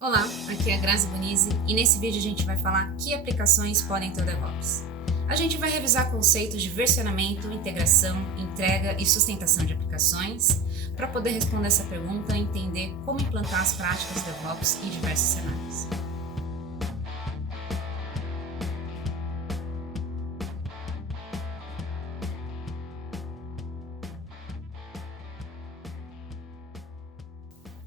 Olá, aqui é a Grazi Bonizzi e nesse vídeo a gente vai falar que aplicações podem ter o DevOps. A gente vai revisar conceitos de versionamento, integração, entrega e sustentação de aplicações para poder responder essa pergunta e entender como implantar as práticas DevOps em diversos cenários.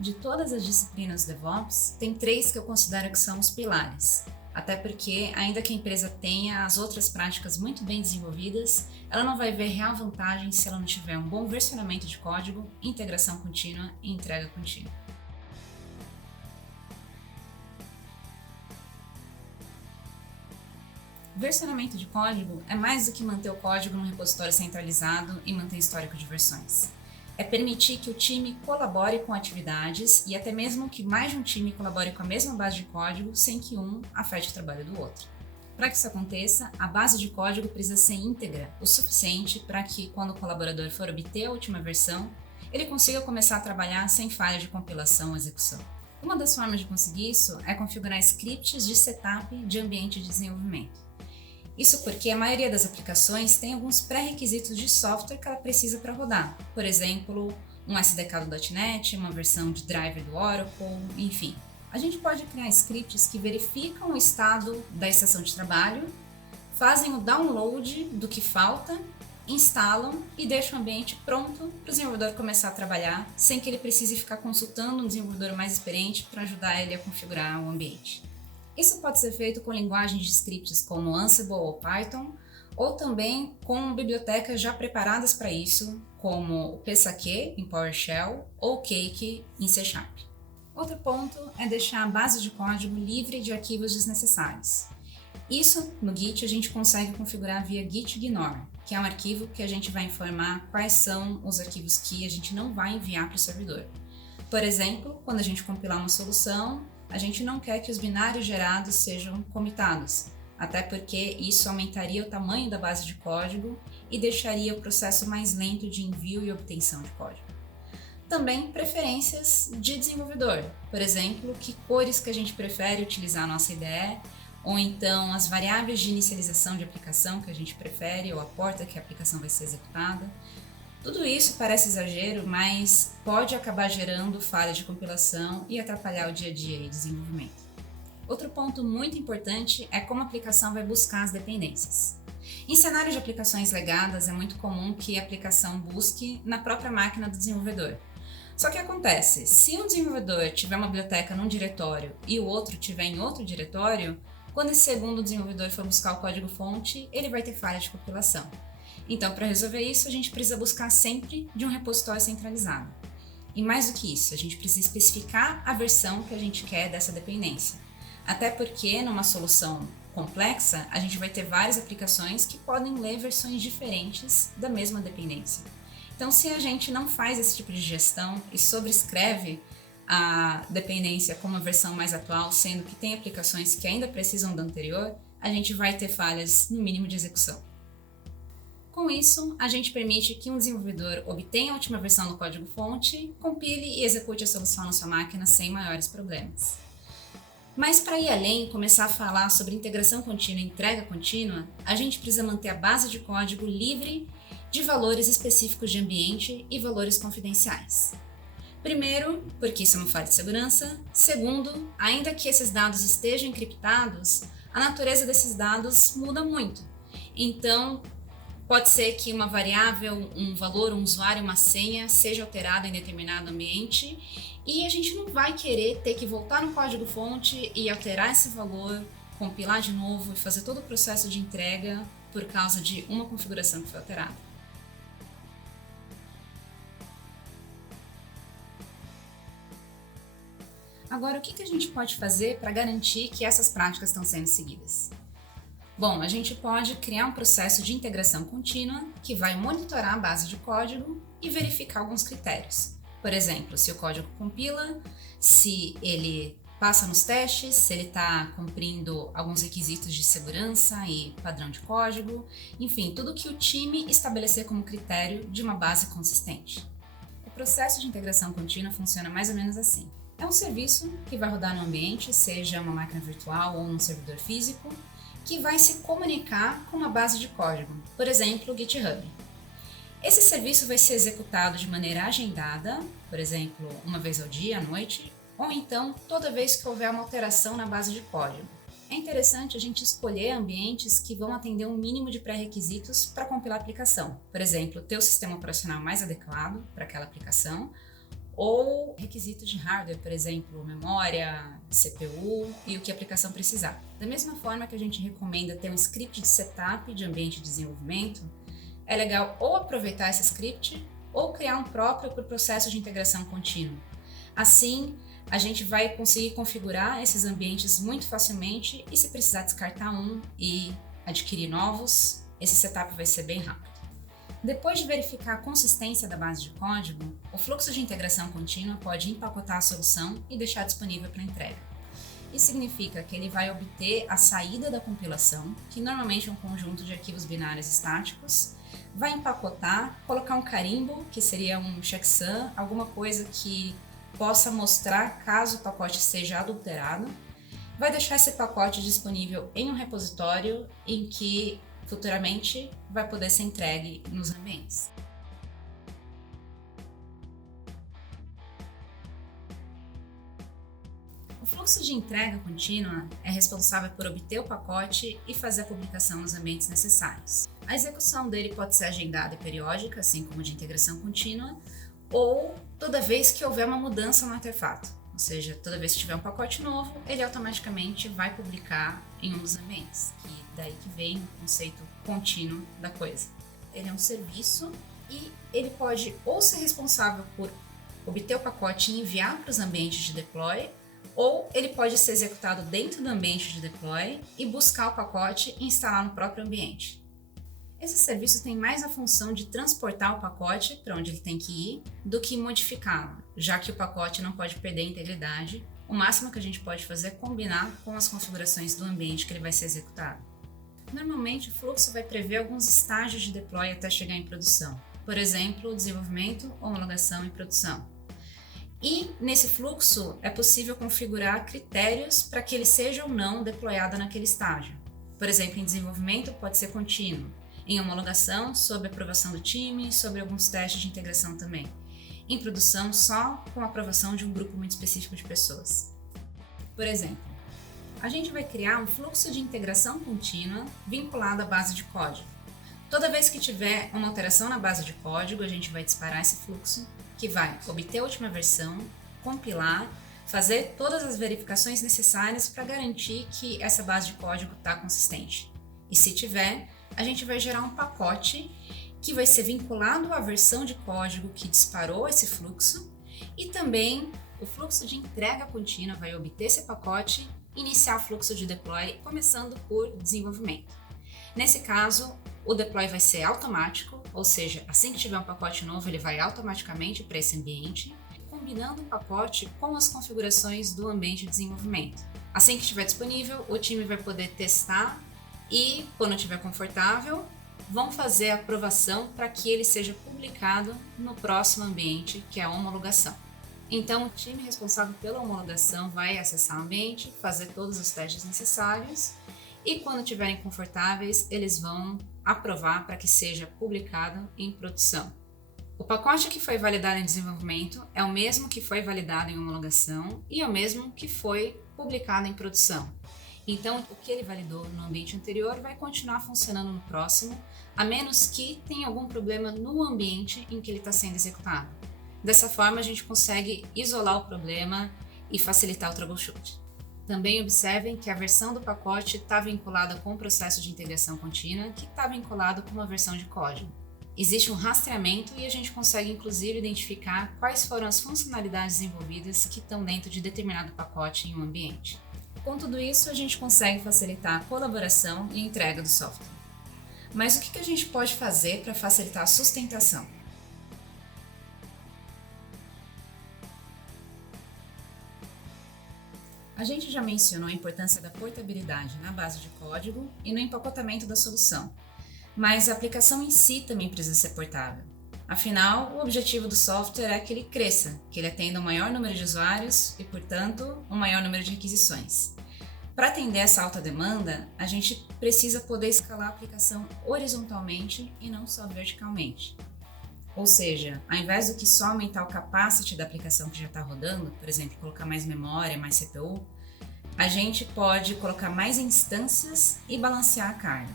De todas as disciplinas DevOps, tem três que eu considero que são os pilares. Até porque, ainda que a empresa tenha as outras práticas muito bem desenvolvidas, ela não vai ver real vantagem se ela não tiver um bom versionamento de código, integração contínua e entrega contínua. Versionamento de código é mais do que manter o código num repositório centralizado e manter histórico de versões. É permitir que o time colabore com atividades e até mesmo que mais de um time colabore com a mesma base de código sem que um afete o trabalho do outro. Para que isso aconteça, a base de código precisa ser íntegra o suficiente para que, quando o colaborador for obter a última versão, ele consiga começar a trabalhar sem falha de compilação ou execução. Uma das formas de conseguir isso é configurar scripts de setup de ambiente de desenvolvimento. Isso porque a maioria das aplicações tem alguns pré-requisitos de software que ela precisa para rodar. Por exemplo, um SDK do .NET, uma versão de driver do Oracle, enfim. A gente pode criar scripts que verificam o estado da estação de trabalho, fazem o download do que falta, instalam e deixam o ambiente pronto para o desenvolvedor começar a trabalhar, sem que ele precise ficar consultando um desenvolvedor mais experiente para ajudar ele a configurar o ambiente. Isso pode ser feito com linguagens de scripts como Ansible ou Python, ou também com bibliotecas já preparadas para isso, como o Psake em PowerShell ou Cake em C#. Outro ponto é deixar a base de código livre de arquivos desnecessários. Isso, no Git, a gente consegue configurar via gitignore, que é um arquivo que a gente vai informar quais são os arquivos que a gente não vai enviar para o servidor. Por exemplo, quando a gente compilar uma solução, a gente não quer que os binários gerados sejam commitados, até porque isso aumentaria o tamanho da base de código e deixaria o processo mais lento de envio e obtenção de código. Também preferências de desenvolvedor, por exemplo, que cores que a gente prefere utilizar na nossa IDE, ou então as variáveis de inicialização de aplicação que a gente prefere, ou a porta que a aplicação vai ser executada. Tudo isso parece exagero, mas pode acabar gerando falhas de compilação e atrapalhar o dia a dia de desenvolvimento. Outro ponto muito importante é como a aplicação vai buscar as dependências. Em cenários de aplicações legadas, é muito comum que a aplicação busque na própria máquina do desenvolvedor. Só que acontece, se um desenvolvedor tiver uma biblioteca num diretório e o outro tiver em outro diretório, quando esse segundo desenvolvedor for buscar o código-fonte, ele vai ter falha de compilação. Então, para resolver isso, a gente precisa buscar sempre de um repositório centralizado. E mais do que isso, a gente precisa especificar a versão que a gente quer dessa dependência. Até porque, numa solução complexa, a gente vai ter várias aplicações que podem ler versões diferentes da mesma dependência. Então, se a gente não faz esse tipo de gestão e sobrescreve a dependência como a versão mais atual, sendo que tem aplicações que ainda precisam da anterior, a gente vai ter falhas no mínimo de execução. Com isso, a gente permite que um desenvolvedor obtenha a última versão do código-fonte, compile e execute a solução na sua máquina sem maiores problemas. Mas para ir além e começar a falar sobre integração contínua e entrega contínua, a gente precisa manter a base de código livre de valores específicos de ambiente e valores confidenciais. Primeiro, porque isso é uma falha de segurança. Segundo, ainda que esses dados estejam encriptados, a natureza desses dados muda muito. Então, pode ser que uma variável, um valor, um usuário, uma senha seja alterado em determinado ambiente e a gente não vai querer ter que voltar no código-fonte e alterar esse valor, compilar de novo e fazer todo o processo de entrega por causa de uma configuração que foi alterada. Agora, o que a gente pode fazer para garantir que essas práticas estão sendo seguidas? Bom, a gente pode criar um processo de integração contínua que vai monitorar a base de código e verificar alguns critérios. Por exemplo, se o código compila, se ele passa nos testes, se ele está cumprindo alguns requisitos de segurança e padrão de código, enfim, tudo que o time estabelecer como critério de uma base consistente. O processo de integração contínua funciona mais ou menos assim. É um serviço que vai rodar no ambiente, seja uma máquina virtual ou um servidor físico, que vai se comunicar com uma base de código, por exemplo, o GitHub. Esse serviço vai ser executado de maneira agendada, por exemplo, uma vez ao dia, à noite, ou então toda vez que houver uma alteração na base de código. É interessante a gente escolher ambientes que vão atender um mínimo de pré-requisitos para compilar a aplicação. Por exemplo, ter o sistema operacional mais adequado para aquela aplicação, ou requisitos de hardware, por exemplo, memória, CPU e o que a aplicação precisar. Da mesma forma que a gente recomenda ter um script de setup de ambiente de desenvolvimento, é legal ou aproveitar esse script ou criar um próprio para o processo de integração contínua. Assim, a gente vai conseguir configurar esses ambientes muito facilmente e se precisar descartar um e adquirir novos, esse setup vai ser bem rápido. Depois de verificar a consistência da base de código, o fluxo de integração contínua pode empacotar a solução e deixar disponível para entrega. Isso significa que ele vai obter a saída da compilação, que normalmente é um conjunto de arquivos binários estáticos, vai empacotar, colocar um carimbo, que seria um checksum, alguma coisa que possa mostrar caso o pacote seja adulterado, vai deixar esse pacote disponível em um repositório em que futuramente vai poder ser entregue nos ambientes. O fluxo de entrega contínua é responsável por obter o pacote e fazer a publicação nos ambientes necessários. A execução dele pode ser agendada e periódica, assim como de integração contínua, ou toda vez que houver uma mudança no artefato. Ou seja, toda vez que tiver um pacote novo, ele automaticamente vai publicar em um dos ambientes, que daí que vem o conceito contínuo da coisa. Ele é um serviço e ele pode ou ser responsável por obter o pacote e enviar para os ambientes de deploy, ou ele pode ser executado dentro do ambiente de deploy e buscar o pacote e instalar no próprio ambiente. Esse serviço tem mais a função de transportar o pacote para onde ele tem que ir do que modificá-lo, já que o pacote não pode perder a integridade. O máximo que a gente pode fazer é combinar com as configurações do ambiente que ele vai ser executado. Normalmente, o fluxo vai prever alguns estágios de deploy até chegar em produção. Por exemplo, desenvolvimento, homologação e produção. E nesse fluxo é possível configurar critérios para que ele seja ou não deployado naquele estágio. Por exemplo, em desenvolvimento pode ser contínuo. Em homologação, sob aprovação do time, sobre alguns testes de integração também. Em produção, só com a aprovação de um grupo muito específico de pessoas. Por exemplo, a gente vai criar um fluxo de integração contínua vinculado à base de código. Toda vez que tiver uma alteração na base de código, a gente vai disparar esse fluxo, que vai obter a última versão, compilar, fazer todas as verificações necessárias para garantir que essa base de código está consistente. E se tiver, a gente vai gerar um pacote que vai ser vinculado à versão de código que disparou esse fluxo e também o fluxo de entrega contínua vai obter esse pacote e iniciar o fluxo de deploy, começando por desenvolvimento. Nesse caso, o deploy vai ser automático, ou seja, assim que tiver um pacote novo, ele vai automaticamente para esse ambiente, combinando o pacote com as configurações do ambiente de desenvolvimento. Assim que estiver disponível, o time vai poder testar e, quando estiver confortável, vão fazer a aprovação para que ele seja publicado no próximo ambiente, que é a homologação. Então, o time responsável pela homologação vai acessar o ambiente, fazer todos os testes necessários e, quando estiverem confortáveis, eles vão aprovar para que seja publicado em produção. O pacote que foi validado em desenvolvimento é o mesmo que foi validado em homologação e é o mesmo que foi publicado em produção. Então, o que ele validou no ambiente anterior vai continuar funcionando no próximo, a menos que tenha algum problema no ambiente em que ele está sendo executado. Dessa forma, a gente consegue isolar o problema e facilitar o troubleshoot. Também observem que a versão do pacote está vinculada com o processo de integração contínua, que está vinculado com uma versão de código. Existe um rastreamento e a gente consegue, inclusive, identificar quais foram as funcionalidades envolvidas que estão dentro de determinado pacote em um ambiente. Com tudo isso, a gente consegue facilitar a colaboração e a entrega do software. Mas o que a gente pode fazer para facilitar a sustentação? A gente já mencionou a importância da portabilidade na base de código e no empacotamento da solução, mas a aplicação em si também precisa ser portável. Afinal, o objetivo do software é que ele cresça, que ele atenda um maior número de usuários e, portanto, um maior número de requisições. Para atender essa alta demanda, a gente precisa poder escalar a aplicação horizontalmente e não só verticalmente. Ou seja, ao invés do que só aumentar o capacity da aplicação que já está rodando, por exemplo, colocar mais memória, mais CPU, a gente pode colocar mais instâncias e balancear a carga.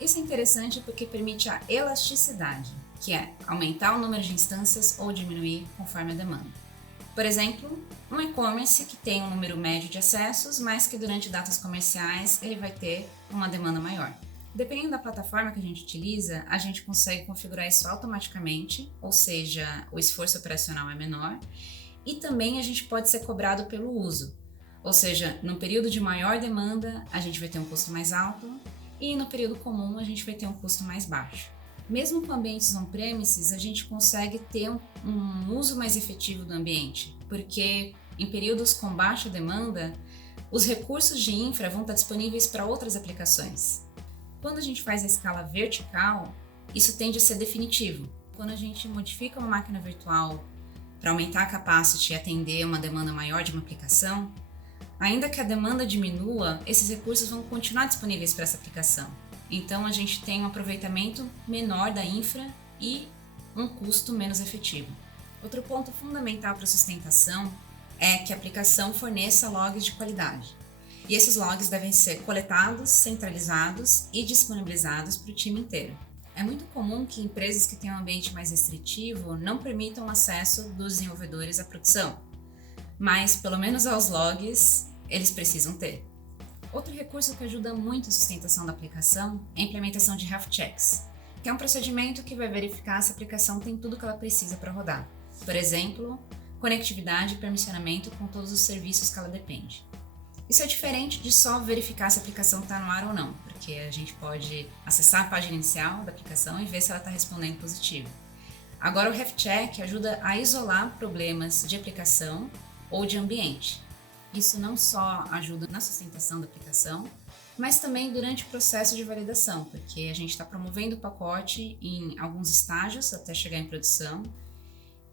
Isso é interessante porque permite a elasticidade, que é aumentar o número de instâncias ou diminuir conforme a demanda. Por exemplo, um e-commerce que tem um número médio de acessos, mas que durante datas comerciais ele vai ter uma demanda maior. Dependendo da plataforma que a gente utiliza, a gente consegue configurar isso automaticamente, ou seja, o esforço operacional é menor, e também a gente pode ser cobrado pelo uso, ou seja, no período de maior demanda a gente vai ter um custo mais alto e no período comum a gente vai ter um custo mais baixo. Mesmo com ambientes on-premises, a gente consegue ter um uso mais efetivo do ambiente, porque em períodos com baixa demanda, os recursos de infra vão estar disponíveis para outras aplicações. Quando a gente faz a escala vertical, isso tende a ser definitivo. Quando a gente modifica uma máquina virtual para aumentar a capacity e atender uma demanda maior de uma aplicação, ainda que a demanda diminua, esses recursos vão continuar disponíveis para essa aplicação. Então a gente tem um aproveitamento menor da infra e um custo menos efetivo. Outro ponto fundamental para a sustentação é que a aplicação forneça logs de qualidade. E esses logs devem ser coletados, centralizados e disponibilizados para o time inteiro. É muito comum que empresas que têm um ambiente mais restritivo não permitam acesso dos desenvolvedores à produção, mas pelo menos aos logs eles precisam ter. Outro recurso que ajuda muito a sustentação da aplicação é a implementação de health checks, que é um procedimento que vai verificar se a aplicação tem tudo o que ela precisa para rodar. Por exemplo, conectividade e permissionamento com todos os serviços que ela depende. Isso é diferente de só verificar se a aplicação está no ar ou não, porque a gente pode acessar a página inicial da aplicação e ver se ela está respondendo positivo. Agora, o health check ajuda a isolar problemas de aplicação ou de ambiente. Isso não só ajuda na sustentação da aplicação, mas também durante o processo de validação, porque a gente está promovendo o pacote em alguns estágios até chegar em produção.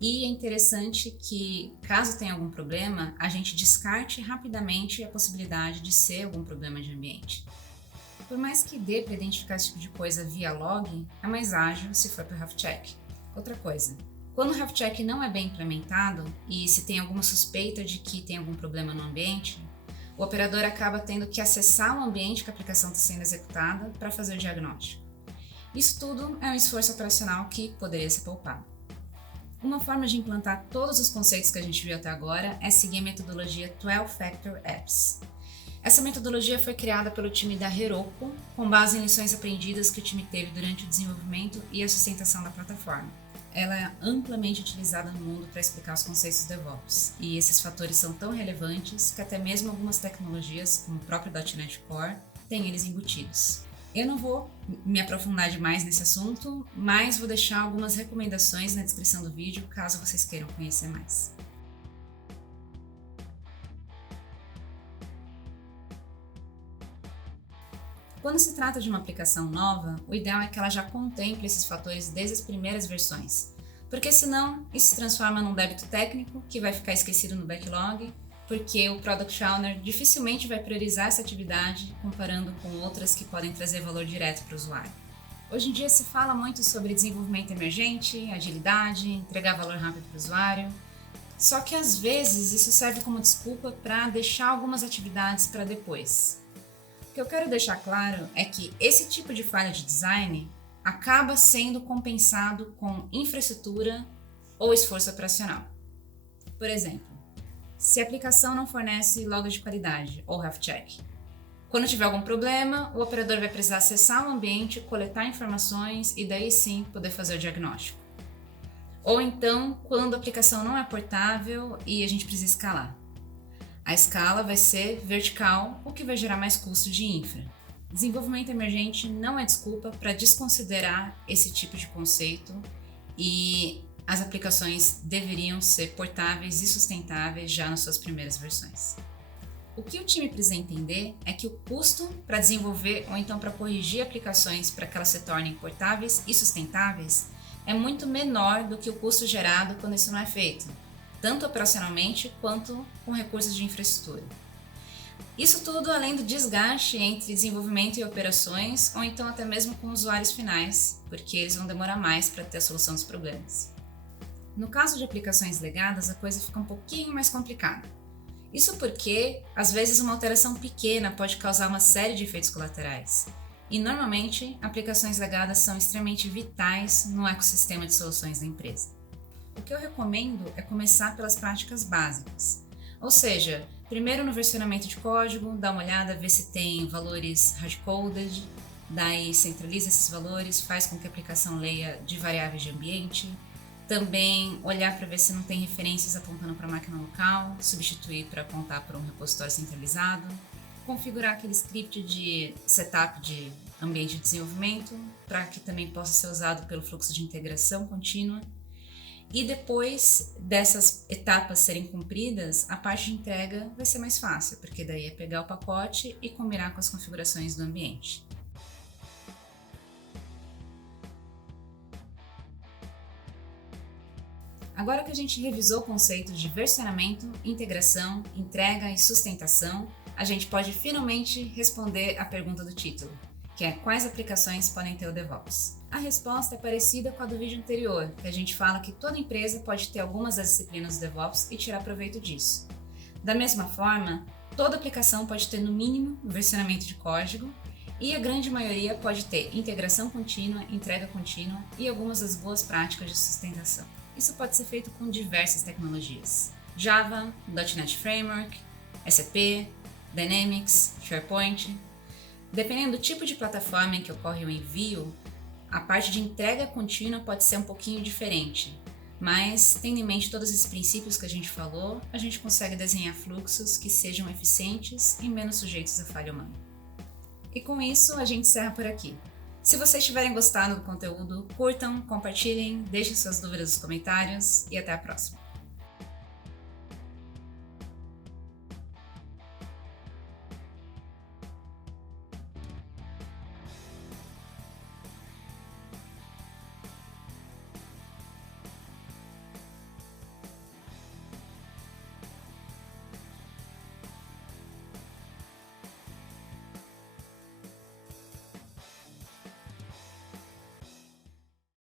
E é interessante que, caso tenha algum problema, a gente descarte rapidamente a possibilidade de ser algum problema de ambiente. Por mais que dê para identificar esse tipo de coisa via log, é mais ágil se for para o health check. Outra coisa, quando o health check não é bem implementado e se tem alguma suspeita de que tem algum problema no ambiente, o operador acaba tendo que acessar o ambiente que a aplicação está sendo executada para fazer o diagnóstico. Isso tudo é um esforço operacional que poderia ser poupado. Uma forma de implantar todos os conceitos que a gente viu até agora é seguir a metodologia 12 Factor Apps. Essa metodologia foi criada pelo time da Heroku, com base em lições aprendidas que o time teve durante o desenvolvimento e a sustentação da plataforma. Ela é amplamente utilizada no mundo para explicar os conceitos DevOps, e esses fatores são tão relevantes que até mesmo algumas tecnologias, como o próprio .NET Core, têm eles embutidos. Eu não vou me aprofundar demais nesse assunto, mas vou deixar algumas recomendações na descrição do vídeo, caso vocês queiram conhecer mais. Quando se trata de uma aplicação nova, o ideal é que ela já contemple esses fatores desde as primeiras versões, porque senão isso se transforma num débito técnico que vai ficar esquecido no backlog, porque o Product Owner dificilmente vai priorizar essa atividade comparando com outras que podem trazer valor direto para o usuário. Hoje em dia se fala muito sobre desenvolvimento emergente, agilidade, entregar valor rápido para o usuário, só que às vezes isso serve como desculpa para deixar algumas atividades para depois. O que eu quero deixar claro é que esse tipo de falha de design acaba sendo compensado com infraestrutura ou esforço operacional. Por exemplo, se a aplicação não fornece logs de qualidade ou health check, quando tiver algum problema, o operador vai precisar acessar o ambiente, coletar informações e daí sim poder fazer o diagnóstico. Ou então, quando a aplicação não é portável e a gente precisa escalar. A escala vai ser vertical, o que vai gerar mais custo de infra. Desenvolvimento emergente não é desculpa para desconsiderar esse tipo de conceito e as aplicações deveriam ser portáveis e sustentáveis já nas suas primeiras versões. O que o time precisa entender é que o custo para desenvolver ou então para corrigir aplicações para que elas se tornem portáveis e sustentáveis é muito menor do que o custo gerado quando isso não é feito, tanto operacionalmente quanto com recursos de infraestrutura. Isso tudo além do desgaste entre desenvolvimento e operações, ou então até mesmo com usuários finais, porque eles vão demorar mais para ter a solução dos problemas. No caso de aplicações legadas, a coisa fica um pouquinho mais complicada. Isso porque, às vezes, uma alteração pequena pode causar uma série de efeitos colaterais. E, normalmente, aplicações legadas são extremamente vitais no ecossistema de soluções da empresa. O que eu recomendo é começar pelas práticas básicas. Ou seja, primeiro no versionamento de código, dá uma olhada, ver se tem valores hard-coded, daí centraliza esses valores, faz com que a aplicação leia de variáveis de ambiente. Também olhar para ver se não tem referências apontando para a máquina local, substituir para apontar para um repositório centralizado, configurar aquele script de setup de ambiente de desenvolvimento para que também possa ser usado pelo fluxo de integração contínua. E depois dessas etapas serem cumpridas, a parte de entrega vai ser mais fácil, porque daí é pegar o pacote e combinar com as configurações do ambiente. Agora que a gente revisou conceitos de versionamento, integração, entrega e sustentação, a gente pode finalmente responder a pergunta do título, que é quais aplicações podem ter o DevOps? A resposta é parecida com a do vídeo anterior, que a gente fala que toda empresa pode ter algumas das disciplinas do DevOps e tirar proveito disso. Da mesma forma, toda aplicação pode ter no mínimo versionamento de código e a grande maioria pode ter integração contínua, entrega contínua e algumas das boas práticas de sustentação. Isso pode ser feito com diversas tecnologias: Java, .NET Framework, SAP, Dynamics, SharePoint. Dependendo do tipo de plataforma em que ocorre o envio, a parte de entrega contínua pode ser um pouquinho diferente, mas tendo em mente todos esses princípios que a gente falou, a gente consegue desenhar fluxos que sejam eficientes e menos sujeitos à falha humana. E com isso, a gente encerra por aqui. Se vocês tiverem gostado do conteúdo, curtam, compartilhem, deixem suas dúvidas nos comentários e até a próxima!